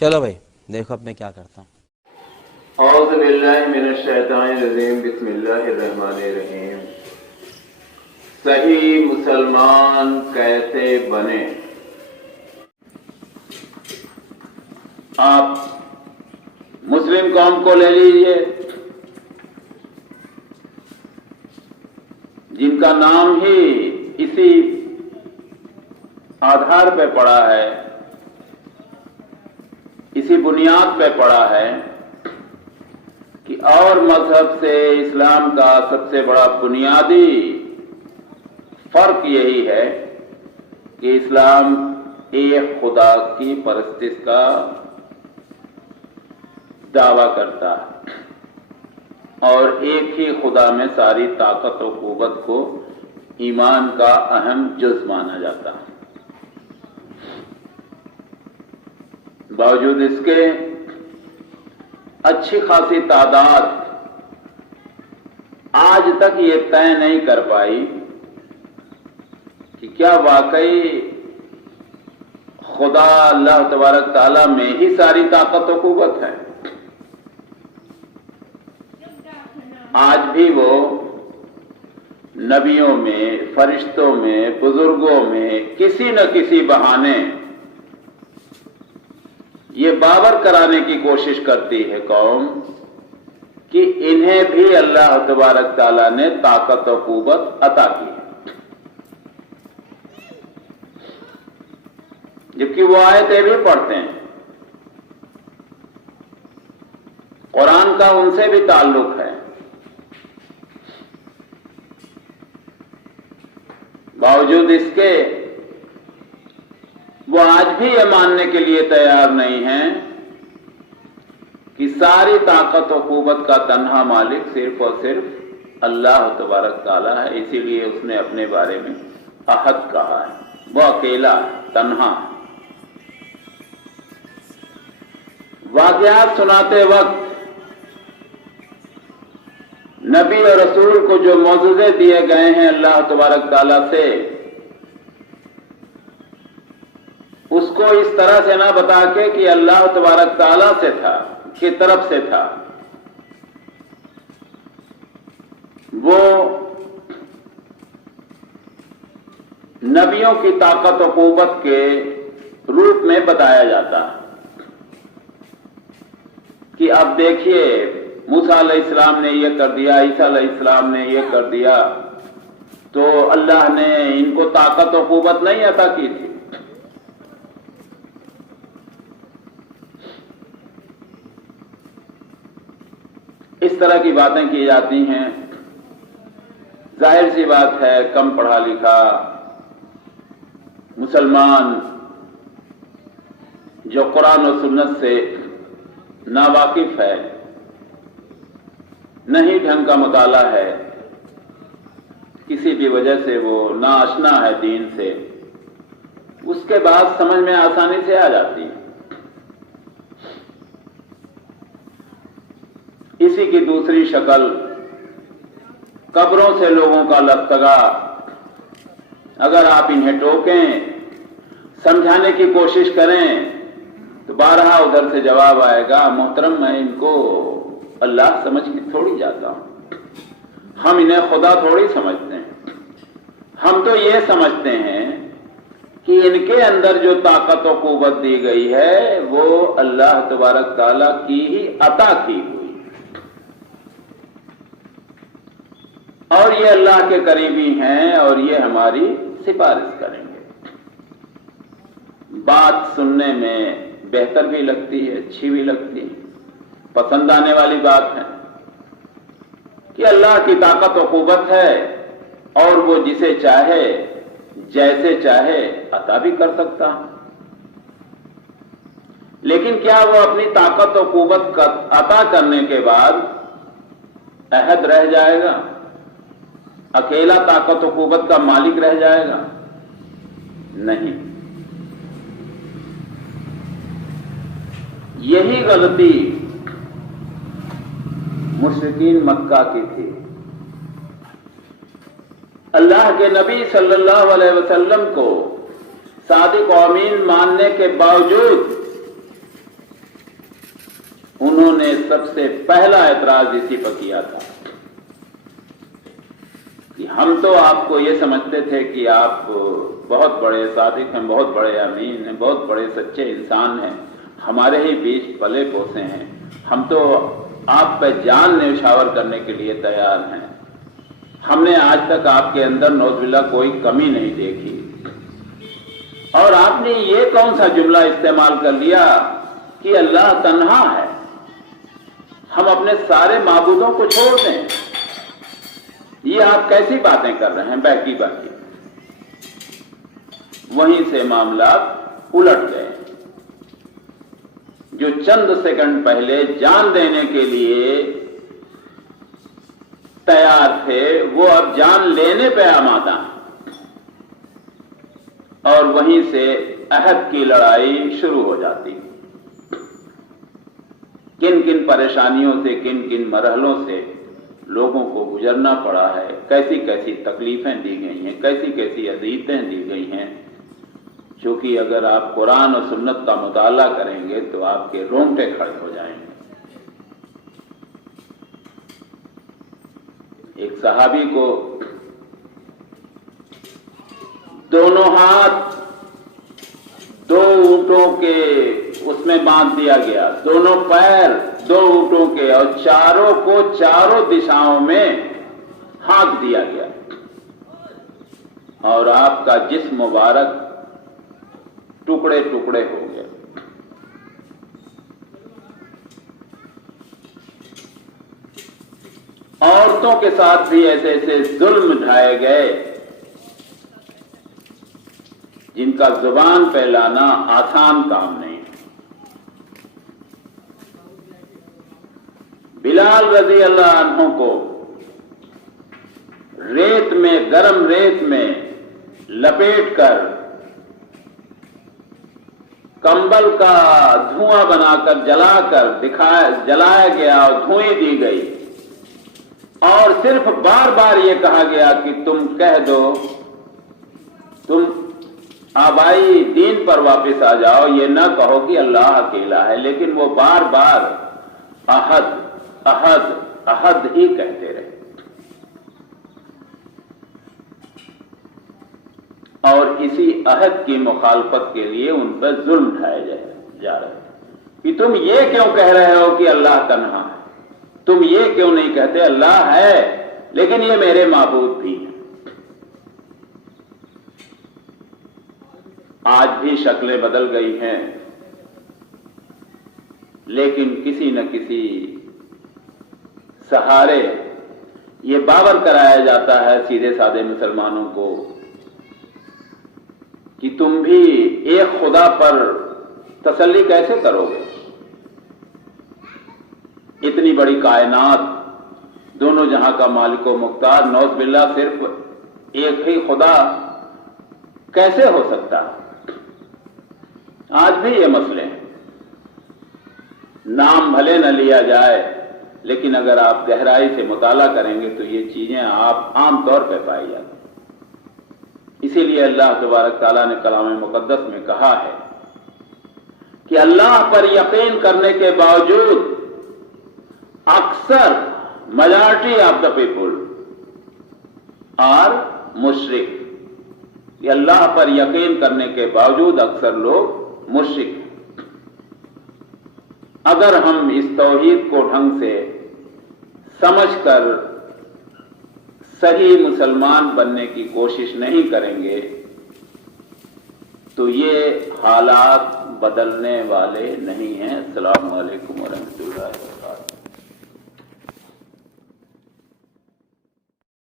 چلو بھائی دیکھو اب میں کیا کرتا ہوں. اعوذ باللہ من الشیطان الرجیم بسم اللہ الرحمن الرحیم. صحیح مسلمان کیسے بنے؟ آپ مسلم قوم کو لے لیجئے جن کا نام ہی اسی آدھار پہ پڑا ہے، اسی بنیاد پہ پڑا ہے کہ اور مذہب سے اسلام کا سب سے بڑا بنیادی فرق یہی ہے کہ اسلام ایک خدا کی پرستش کا دعویٰ کرتا ہے اور ایک ہی خدا میں ساری طاقت و قوت کو ایمان کا اہم جز مانا جاتا ہے. باوجود اس کے اچھی خاصی تعداد آج تک یہ طے نہیں کر پائی کہ کیا واقعی خدا اللہ تبارک تعالیٰ میں ہی ساری طاقت و قوت ہے. آج بھی وہ نبیوں میں، فرشتوں میں، بزرگوں میں کسی نہ کسی بہانے یہ باور کرانے کی کوشش کرتی ہے قوم کہ انہیں بھی اللہ تبارک تعالیٰ نے طاقت و قوت عطا کی ہے، جبکہ وہ آیتیں بھی پڑھتے ہیں. قرآن کا ان سے بھی تعلق ہے. باوجود اس کے وہ آج بھی یہ ماننے کے لیے تیار نہیں ہیں کہ ساری طاقت و قوت کا تنہا مالک صرف اور صرف اللہ تبارک تعالیٰ ہے. اسی لیے اس نے اپنے بارے میں احد کہا ہے، وہ اکیلا تنہا. واقعات سناتے وقت نبی اور رسول کو جو معجزے دیے گئے ہیں اللہ تبارک تعالیٰ سے، اس کو اس طرح سے نہ بتا کے کہ اللہ تبارک تعالیٰ سے تھا، کی طرف سے تھا، وہ نبیوں کی طاقت و قوت کے روپ میں بتایا جاتا کہ اب دیکھیے موسیٰ علیہ السلام نے یہ کر دیا، عیسیٰ علیہ السلام نے یہ کر دیا، تو اللہ نے ان کو طاقت و قوت نہیں عطا کی تھی. اس طرح کی باتیں کی جاتی ہیں. ظاہر سی بات ہے کم پڑھا لکھا مسلمان جو قرآن و سنت سے ناواقف ہے، نہیں ڈھنگ کا مطالعہ ہے، کسی بھی وجہ سے وہ ناآشنا ہے دین سے، اس کے بعد سمجھ میں آسانی سے آ جاتی ہے. اسی کی دوسری شکل قبروں سے لوگوں کا لفتگا. اگر آپ انہیں ٹوکیں، سمجھانے کی کوشش کریں تو بارہا ادھر سے جواب آئے گا، محترم میں ان کو اللہ سمجھ کے تھوڑی جاتا ہوں، ہم انہیں خدا تھوڑی سمجھتے ہیں. ہم تو یہ سمجھتے ہیں کہ ان کے اندر جو طاقت و قوت دی گئی ہے وہ اللہ تبارک تعالیٰ کی ہی عطا کی ہوئی، اور یہ اللہ کے قریبی ہیں اور یہ ہماری سفارش کریں گے. بات سننے میں بہتر بھی لگتی ہے، اچھی بھی لگتی ہے، پسند آنے والی بات ہے کہ اللہ کی طاقت و قوت ہے اور وہ جسے چاہے جیسے چاہے عطا بھی کر سکتا. لیکن کیا وہ اپنی طاقت و قوت کا عطا کرنے کے بعد احد رہ جائے گا، اکیلا طاقت و قوت کا مالک رہ جائے گا؟ نہیں. یہی غلطی مشرکین مکہ کی تھی. اللہ کے نبی صلی اللہ علیہ وسلم کو صادق و امین ماننے کے باوجود انہوں نے سب سے پہلا اعتراض اسی پر کیا تھا کہ ہم تو آپ کو یہ سمجھتے تھے کہ آپ بہت بڑے صادق ہیں، بہت بڑے امین ہیں، بہت بڑے سچے انسان ہیں، ہمارے ہی بیچ پلے پوسے ہیں، ہم تو آپ پہ جان نیشاور کرنے کے لیے تیار ہیں، ہم نے آج تک آپ کے اندر نعوذ باللہ کوئی کمی نہیں دیکھی، اور آپ نے یہ کون سا جملہ استعمال کر لیا کہ اللہ تنہا ہے، ہم اپنے سارے معبودوں کو چھوڑ دیں؟ یہ آپ کیسی باتیں کر رہے ہیں بہکی بہکی؟ وہیں سے معاملات الٹ گئے۔ جو چند سیکنڈ پہلے جان دینے کے لیے تیار تھے وہ اب جان لینے پہ آمادہ ہیں، اور وہیں سے عہد کی لڑائی شروع ہو جاتی۔ کن کن پریشانیوں سے، کن کن مرحلوں سے لوگوں کو گزرنا پڑا ہے، کیسی کیسی تکلیفیں دی گئی ہیں، کیسی کیسی اذیتیں دی گئی ہیں، جو کہ اگر آپ قرآن اور سنت کا مطالعہ کریں گے تو آپ کے رونگٹے کھڑے ہو جائیں گے۔ ایک صحابی کو دونوں ہاتھ دو اونٹوں کے اس میں باندھ دیا گیا، دونوں پیر دو اونٹوں کے، اور چاروں کو چاروں دشاؤں میں ہانک دیا گیا، اور آپ کا جسم مبارک ٹکڑے ٹکڑے ہو گئے۔ عورتوں کے ساتھ بھی ایسے ایسے ظلم ڈھائے گئے جن کا زبان پہ لانا آسان کام نہیں۔ بلال رضی اللہ عنہ کو ریت میں، گرم ریت میں لپیٹ کر کمبل کا دھواں بنا کر جلایا گیا اور دھوئیں دی گئی، اور صرف بار بار یہ کہا گیا کہ تم کہہ دو، تم آبائی دین پر واپس آ جاؤ، یہ نہ کہو کہ اللہ اکیلا ہے، لیکن وہ بار بار احد احد احد ہی کہتے رہے، اور اسی عہد کی مخالفت کے لیے ان پر ظلم ڈھائے جا رہے ہیں کہ تم یہ کیوں کہہ رہے ہو کہ اللہ تنہا ہے، تم یہ کیوں نہیں کہتے اللہ ہے لیکن یہ میرے معبود بھی ہیں۔ آج بھی شکلیں بدل گئی ہیں، لیکن کسی نہ کسی سہارے یہ باور کرایا جاتا ہے سیدھے سادے مسلمانوں کو کہ تم بھی ایک خدا پر تسلی کیسے کرو گے؟ اتنی بڑی کائنات، دونوں جہاں کا مالک و مختار، نعوذ باللہ صرف ایک ہی خدا کیسے ہو سکتا ہے؟ آج بھی یہ مسئلے ہیں، نام بھلے نہ لیا جائے لیکن اگر آپ گہرائی سے مطالعہ کریں گے تو یہ چیزیں آپ عام طور پہ پائی جاتی ہیں۔ اسی لیے اللہ تبارک تعالیٰ نے کلام مقدس میں کہا ہے کہ اللہ پر یقین کرنے کے باوجود اکثر majority of the people are مشرک، یہ اللہ پر یقین کرنے کے باوجود اکثر لوگ مشرک ہیں۔ اگر ہم اس توحید کو ڈھنگ سے سمجھ کر صحیح مسلمان بننے کی کوشش نہیں کریں گے تو یہ حالات بدلنے والے نہیں ہیں۔ السلام علیکم ورحمۃ اللہ وبرکاتہ۔